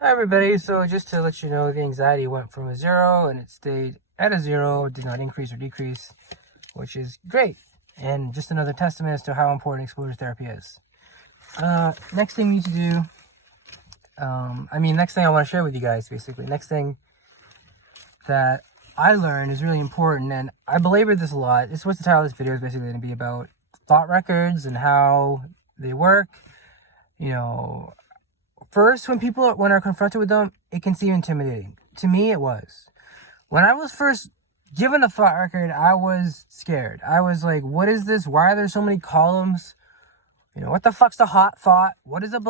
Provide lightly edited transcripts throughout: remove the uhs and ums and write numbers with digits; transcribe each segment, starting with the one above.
Hi everybody, so just to let you know, the anxiety went from a 0 and it stayed at a 0, it did not increase or decrease, which is great. And just another testament as to how important exposure therapy is. Next thing you need to do, next thing I want to share with you guys, basically. Next thing that I learned is really important, and I belabored this a lot. This is what the title of this video is basically going to be about: thought records and how they work. First, when are confronted with them, it can seem intimidating. To me, it was. When I was first given a thought record, I was scared. I was like, what is this? Why are there so many columns? What the fuck's the hot thought? What is a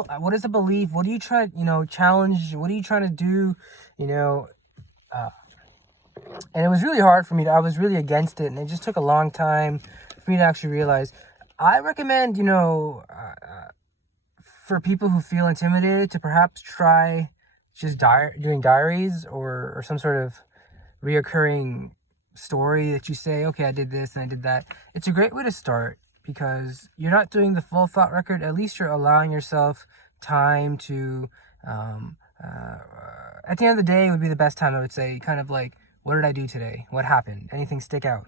belief? What are you trying to, challenge? What are you trying to do? And it was really hard for me. I was really against it, and it just took a long time for me to actually realize. I recommend, for people who feel intimidated to perhaps try just doing diaries or some sort of reoccurring story that you say, okay, I did this and I did that. It's a great way to start because you're not doing the full thought record. At least you're allowing yourself time to, at the end of the day, it would be the best time, I would say, kind of like, what did I do today? What happened? Anything stick out?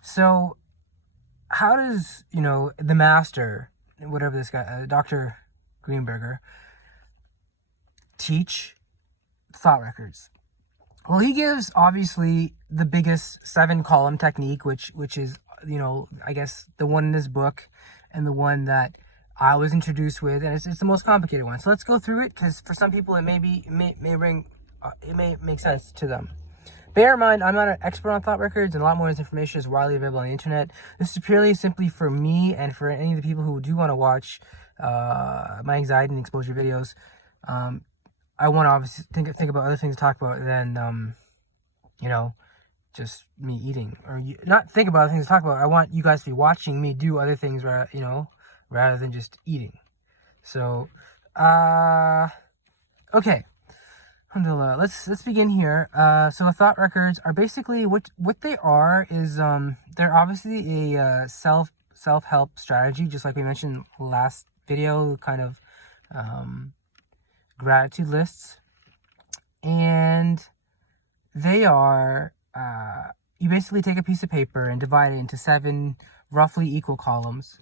So how does, the master, whatever this guy, Dr. Greenberger, teach thought records? Well, he gives obviously the biggest 7-column technique, which is, I guess the one in this book and the one that I was introduced with, and it's the most complicated one. So let's go through it, because for some people it may make sense to them. Bear in mind, I'm not an expert on thought records, and a lot more of this information is widely available on the internet. This is purely simply for me and for any of the people who do want to watch my anxiety and exposure videos. I want to obviously think about other things to talk about than, just me eating. Or not think about other things to talk about. I want you guys to be watching me do other things, rather than just eating. So, okay. Alhamdulillah. Let's begin here. So thought records are basically what they are is they're obviously a self-help strategy, just like we mentioned last video, kind of gratitude lists, and they are you basically take a piece of paper and divide it into 7 roughly equal columns.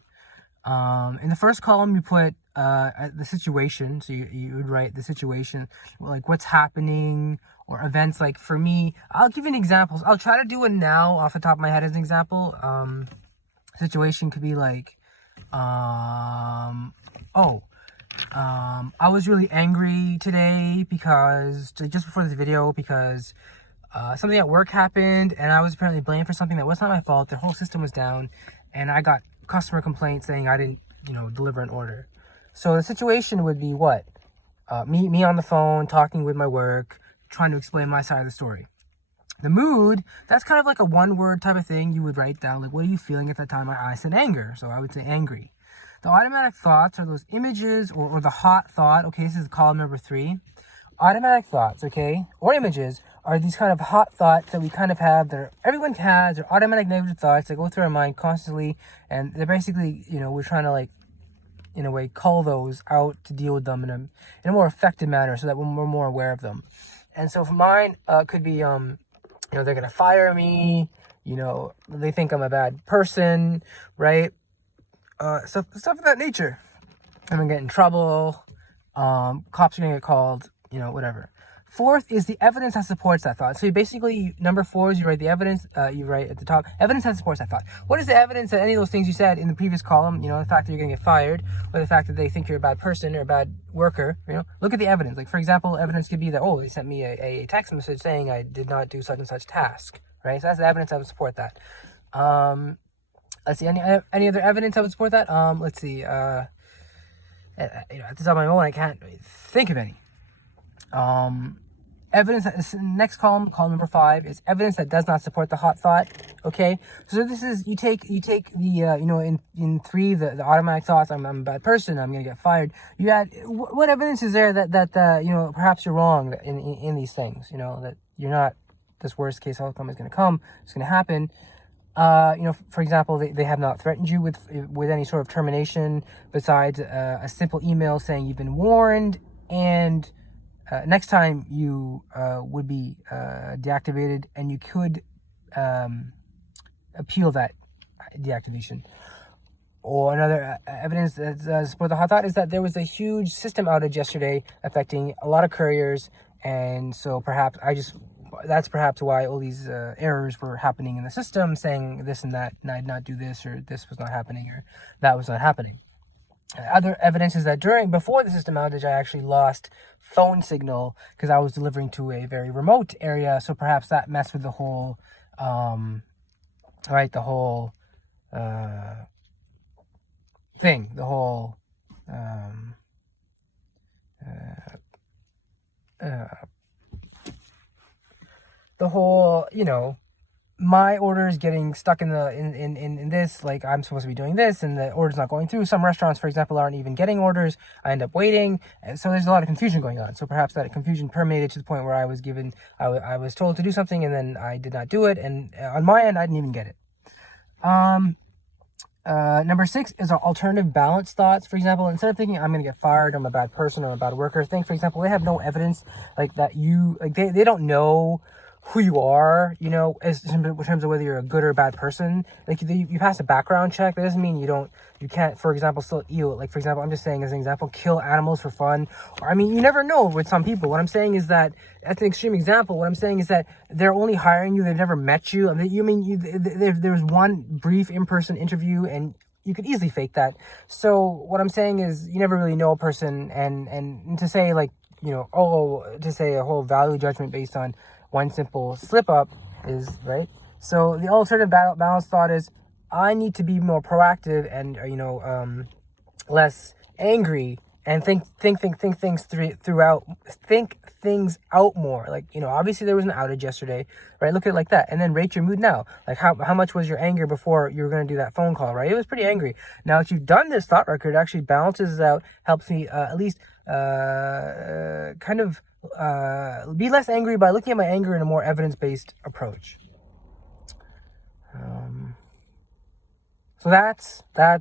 In the first column, you put the situation. So you would write the situation, like what's happening or events. Like for me, I'll give you an example. I'll try to do it now off the top of my head as an example. Situation could be like, I was really angry today because just before this video because something at work happened and I was apparently blamed for something that was not my fault. Their whole system was down and I got customer complaints saying I didn't, deliver an order. So the situation would be what? Me on the phone, talking with my work, trying to explain my side of the story. The mood, that's kind of like a one-word type of thing you would write down. Like, what are you feeling at that time? I said anger, so I would say angry. The automatic thoughts are those images or the hot thought. Okay, this is column number 3. Automatic thoughts, okay, or images are these kind of hot thoughts that we kind of have that everyone has. They're automatic negative thoughts that go through our mind constantly, and they're basically, we're trying to, like, in a way, cull those out to deal with them in a more effective manner so that we're more aware of them. And so for mine, could be, they're going to fire me, they think I'm a bad person, right? Stuff of that nature. I'm going to get in trouble, cops are going to get called, whatever. Fourth is the evidence that supports that thought. So you basically, number 4 is you write the evidence, you write at the top, evidence that supports that thought. What is the evidence that any of those things you said in the previous column, the fact that you're going to get fired, or the fact that they think you're a bad person or a bad worker, look at the evidence. Like, for example, evidence could be that, they sent me a text message saying I did not do such and such task, right? So that's the evidence that would support that. Let's see, any other evidence that would support that? Let's see, at the top of my mind, I can't think of any. Evidence, next column number 5, is evidence that does not support the hot thought. Okay, so this is, you take the in 3, the automatic thoughts, I'm a bad person, I'm gonna get fired. You add, what evidence is there that perhaps you're wrong in these things, that you're not, this worst case outcome is gonna come, it's gonna happen. For example, they have not threatened you with any sort of termination besides a simple email saying you've been warned, and next time you would be deactivated, and you could appeal that deactivation. Or another evidence that support the hot thought is that there was a huge system outage yesterday affecting a lot of couriers, and so that's perhaps why all these errors were happening in the system, saying this and that, and I did not do this, or this was not happening, or that was not happening. Other evidence is that before the system outage, I actually lost phone signal because I was delivering to a very remote area, so perhaps that messed with the whole, thing, the whole, my orders getting stuck in this, like I'm supposed to be doing this and the order's not going through. Some restaurants, for example, aren't even getting orders. I end up waiting, and so there's a lot of confusion going on. So perhaps that confusion permeated to the point where I was told to do something and then I did not do it, and on my end I didn't even get it. Number 6 is our alternative balance thoughts. For example, instead of thinking I'm going to get fired, I'm a bad person, or I'm a bad worker, think, for example, they have no evidence like that they don't know who you are, as in terms of whether you're a good or a bad person. Like you pass a background check. That doesn't mean you can't, for example, still like, for example, I'm just saying as an example, kill animals for fun. Or, I mean, you never know with some people. What I'm saying is that, that's an extreme example. What I'm saying is that they're only hiring you. They've never met you. I mean, there was one brief in-person interview and you could easily fake that. So what I'm saying is you never really know a person, and to say like, to say a whole value judgment based on one simple slip up is right. So the alternative balance thought is I need to be more proactive and less angry, and think things out more. Like, obviously there was an outage yesterday, right? Look at it like that, and then rate your mood now. Like how much was your anger before you were going to do that phone call, right? It was pretty angry. Now that you've done this thought record, it actually balances out, helps me at least be less angry by looking at my anger in a more evidence-based approach. So that's a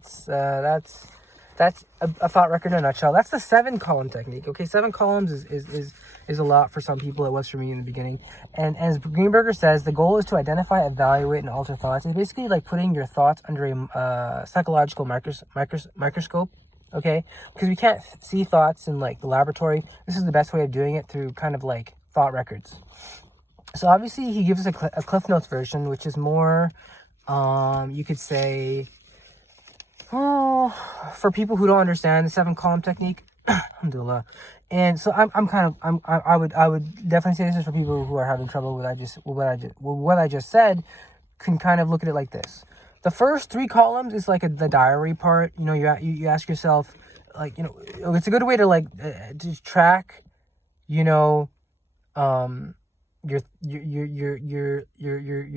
thought record in a nutshell. That's the 7-column technique. Okay, 7 columns is a lot for some people. It was for me in the beginning. And as Greenberger says, the goal is to identify, evaluate, and alter thoughts. It's basically like putting your thoughts under a psychological microscope. Okay, because we can't see thoughts in like the laboratory. This is the best way of doing it, through kind of like thought records. So obviously he gives us a Cliff Notes version, which is more, you could say, for people who don't understand the 7-column technique. Alhamdulillah. And so I would definitely say this is for people who are having trouble with what I just said. Can kind of look at it like this. The first 3 columns is like the diary part. You ask yourself, like, it's a good way to like to track, your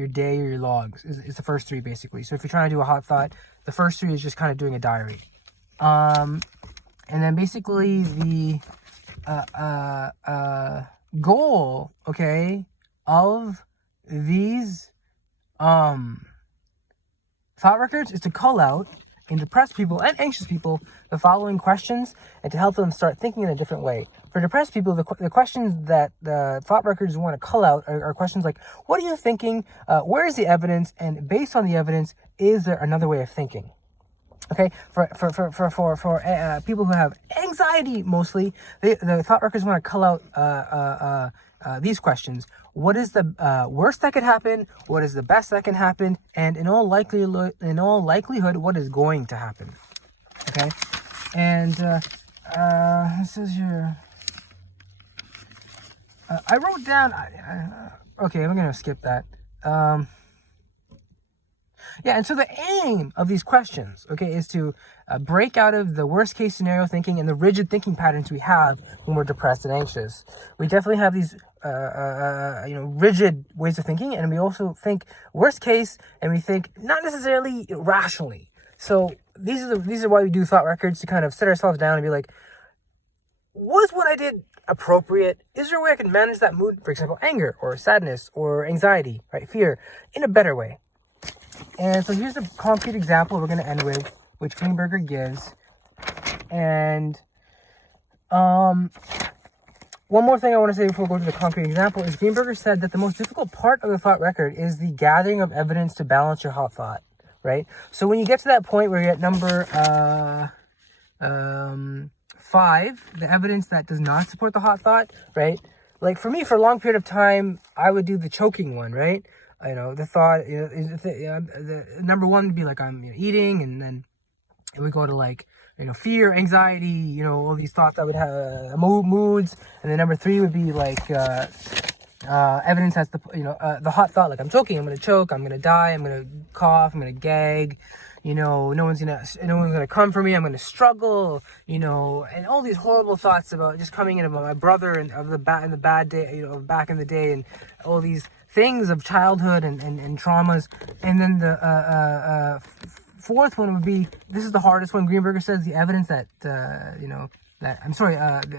day or your logs. Is the first 3 basically. So if you're trying to do a hot thought, the first 3 is just kind of doing a diary. And then basically the goal, okay, of these thought records is to call out in depressed people and anxious people the following questions, and to help them start thinking in a different way. For depressed people, the questions that the thought records want to call out are questions like, what are you thinking? Where is the evidence? And based on the evidence, is there another way of thinking? Okay, for people who have anxiety, mostly, the thought records want to call out these questions. What is the worst that could happen? What is the best that can happen? And in all likelihood, what is going to happen? Okay, and this is your. I wrote down. Okay, I'm gonna skip that. Yeah, and so the aim of these questions, okay, is to break out of the worst case scenario thinking and the rigid thinking patterns we have when we're depressed and anxious. We definitely have these, rigid ways of thinking, and we also think worst case, and we think not necessarily rationally. So these are why we do thought records, to kind of sit ourselves down and be like, was what I did appropriate? Is there a way I can manage that mood, for example, anger or sadness or anxiety, right, fear, in a better way? And so here's a concrete example we're going to end with, which Greenberger gives. And one more thing I want to say before we go to the concrete example is Greenberger said that the most difficult part of the thought record is the gathering of evidence to balance your hot thought, right? So when you get to that point where you're at number 5, the evidence that does not support the hot thought, right? Like for me, for a long period of time, I would do the choking one, right? The thought, the number 1 would be like I'm eating, and then it would go to like, fear, anxiety, all these thoughts I would have, moods. And then number 3 would be like, evidence has the hot thought, like I'm choking, I'm going to choke, I'm going to die, I'm going to cough, I'm going to gag, no one's gonna come for me, I'm gonna struggle, and all these horrible thoughts about just coming in about my brother and in the bad day, back in the day, and all these things of childhood and traumas. And then the 4th one would be, this is the hardest one. Greenberger says the evidence that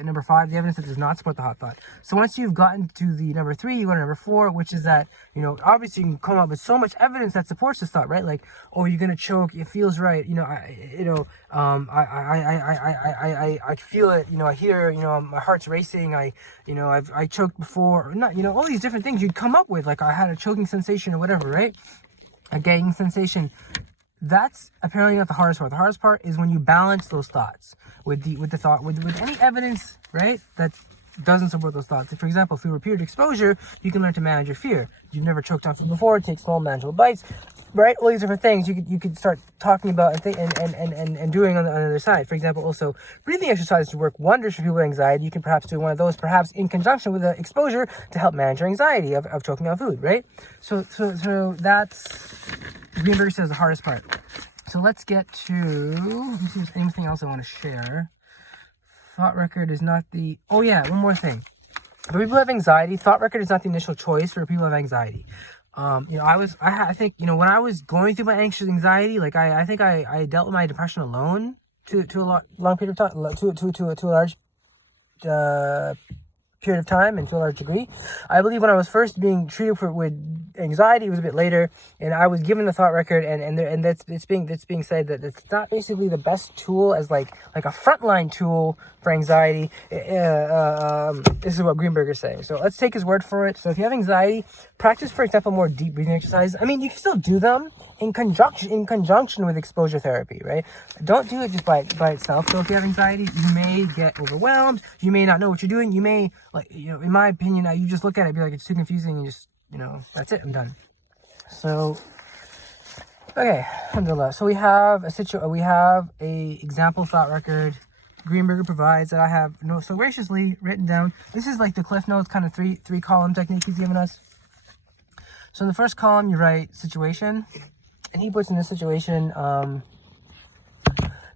number 5, the evidence that does not support the hot thought. So once you've gotten to the number 3, you go to number 4, which is that, obviously you can come up with so much evidence that supports this thought, right? Like, oh, you're gonna choke, it feels right, I feel it, I hear, my heart's racing, I choked before, or not, all these different things you'd come up with, like I had a choking sensation or whatever, right? A gagging sensation. That's apparently not the hardest part. The hardest part is when you balance those thoughts with any evidence, right, that doesn't support those thoughts. For example, through repeated exposure, you can learn to manage your fear. You've never choked on food before, take small manageable bites, right? All these different things you could start talking about and doing on the other side. For example, also breathing exercises work wonders for people with anxiety. You can perhaps do one of those, perhaps in conjunction with the exposure, to help manage your anxiety of choking on food, right? So that's, Greenberg says, the hardest part. So let's get to, let me see if there's anything else I want to share. Thought record is not the, oh yeah, one more thing. For people who have anxiety, thought record is not the initial choice for people who have anxiety. I think, when I was going through my anxious anxiety, like I think I dealt with my depression alone to a long period of time, to a large period of time and to a large degree. I believe when I was first being treated with anxiety, it was a bit later, and I was given the thought record, and it's being said that it's not basically the best tool as like a frontline tool for anxiety. This is what Greenberger is saying. So let's take his word for it. So if you have anxiety, practice, for example, more deep breathing exercises. I mean, you can still do them in conjunction with exposure therapy, right? Don't do it just by itself. So if you have anxiety, you may get overwhelmed. You may not know what you're doing. You may, in my opinion, you just look at it and be like, it's too confusing, and just, that's it, I'm done. So, okay, alhamdulillah. So we have a example thought record Greenberger provides that I have so graciously written down. This is like the Cliff Notes kind of three column technique he's given us. So in the first column, you write situation, and he puts in this situation,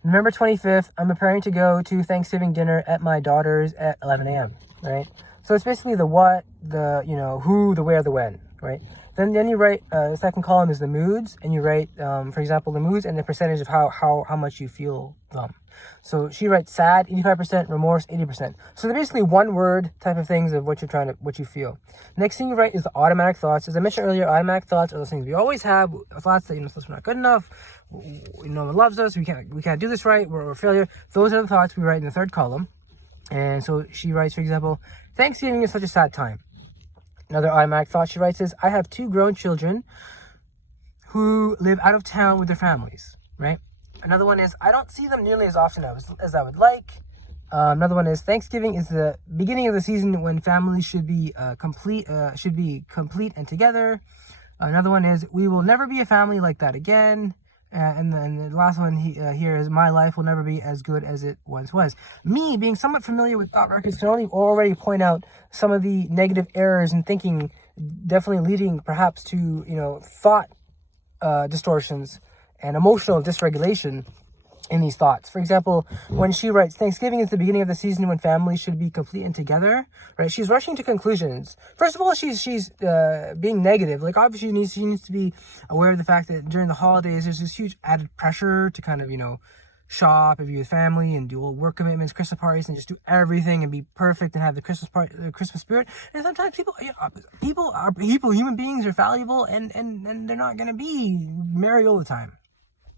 November 25th, I'm preparing to go to Thanksgiving dinner at my daughter's at 11 a.m., right? So it's basically the what, the, who, the where, the when, right? Then you write, the second column is the moods, and you write, for example, the moods and the percentage of how much you feel them. So she writes sad, 85%, remorse, 80%. So they're basically one word type of things of what you feel. Next thing you write is the automatic thoughts. As I mentioned earlier, automatic thoughts are those things we always have, thoughts that, we're not good enough, no one loves us, we can't do this right, we're a failure. Those are the thoughts we write in the third column. And so she writes, for example, Thanksgiving is such a sad time. Another automatic thought she writes is, I have 2 grown children who live out of town with their families, right? Another one is, I don't see them nearly as often as I would like. Another one is, Thanksgiving is the beginning of the season when families should be complete and together. Another one is, we will never be a family like that again. And then the last one here is, my life will never be as good as it once was. Me, being somewhat familiar with thought records, can already point out some of the negative errors in thinking, definitely leading perhaps to, thought distortions and emotional dysregulation in these thoughts. For example, when she writes, Thanksgiving is the beginning of the season when families should be complete and together, right? She's rushing to conclusions. First of all, she's being negative. Like, obviously she needs to be aware of the fact that during the holidays, there's this huge added pressure to kind of, shop and be with family and do all work commitments, Christmas parties, and just do everything and be perfect and have the Christmas spirit. And sometimes human beings are fallible, and they're not going to be merry all the time.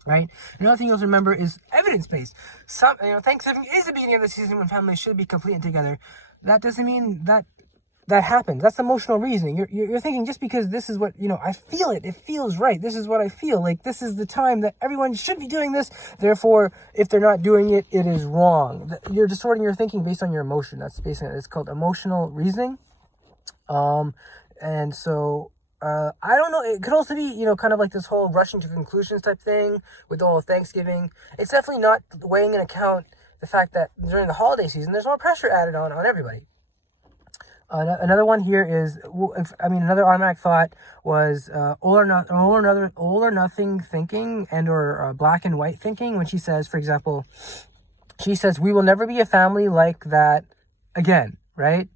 right? Another thing you also remember is evidence-based. Thanksgiving is the beginning of the season when families should be complete and together. That doesn't mean that happens. That's emotional reasoning. You're thinking just because this is what, I feel it feels right. This is what I feel. Like, this is the time that everyone should be doing this. Therefore, if they're not doing it, it is wrong. You're distorting your thinking based on your emotion. That's basically, it's called emotional reasoning. And so, I don't know. It could also be, kind of like this whole rushing to conclusions type thing with the whole Thanksgiving. It's definitely not weighing in account the fact that during the holiday season, there's more pressure added on everybody. Another one here is, another automatic thought was all or nothing thinking and or black and white thinking. When she says, for example, we will never be a family like that again, right?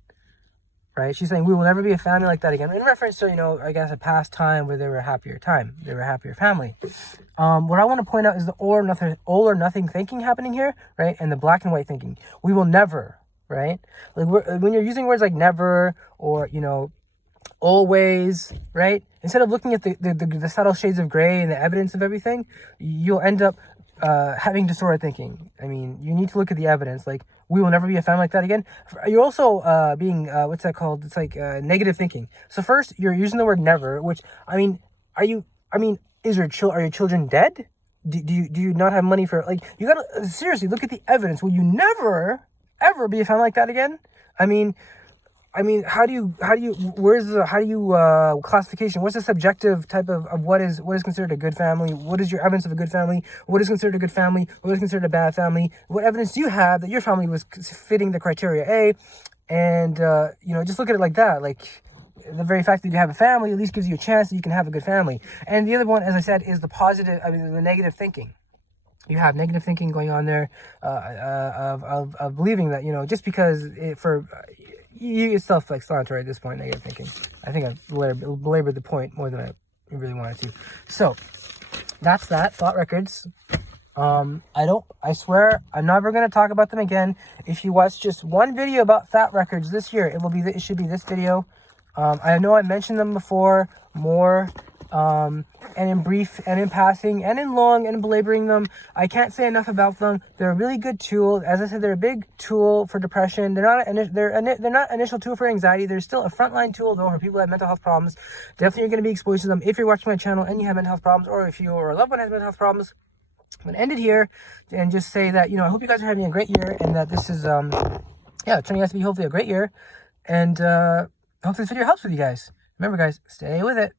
Right? She's saying we will never be a family like that again, in reference to, I guess a past time where they were a happier time, they were a happier family. What I want to point out is the all or nothing thinking happening here, right? And the black and white thinking. We will never. Right? Like when you're using words like never or, always, right? Instead of looking at the subtle shades of gray and the evidence of everything, you'll end up having distorted thinking. I mean, you need to look at the evidence. Like, we will never be a family like that again. You're also being, what's that called? It's like negative thinking. So first, you're using the word never, which, are your children dead? Do you not have money for, like, you gotta seriously look at the evidence. Will you never ever be a family like that again? How do you classification? What's the subjective type of what is considered a good family? What is your evidence of a good family? What is considered a good family? What is considered a bad family? What evidence do you have that your family was fitting the criteria A? And just look at it like that. Like, the very fact that you have a family at least gives you a chance that you can have a good family. And the other one, as I said, is the negative thinking. You have negative thinking going on there, of believing that, just because it's self-explanatory at this point, negative thinking. I think I've belabored the point more than I really wanted to. So, that's that. Thought records. I swear, I'm never going to talk about them again. If you watch just one video about thought records this year, it should be this video. I know I mentioned them before, more, and in brief and in passing and in long and belaboring them. I can't say enough about them. They're a really good tool. As I said, they're a big tool for depression. They're not initial tool for anxiety. They're still a frontline tool though for people that have mental health problems. Definitely you're going to be exposed to them if you're watching my channel and you have mental health problems, or if you or a loved one has mental health problems. I'm going to end it here and just say that, I hope you guys are having a great year, and that this is turning out to be hopefully a great year. And I hope this video helps with you guys. Remember guys, stay with it.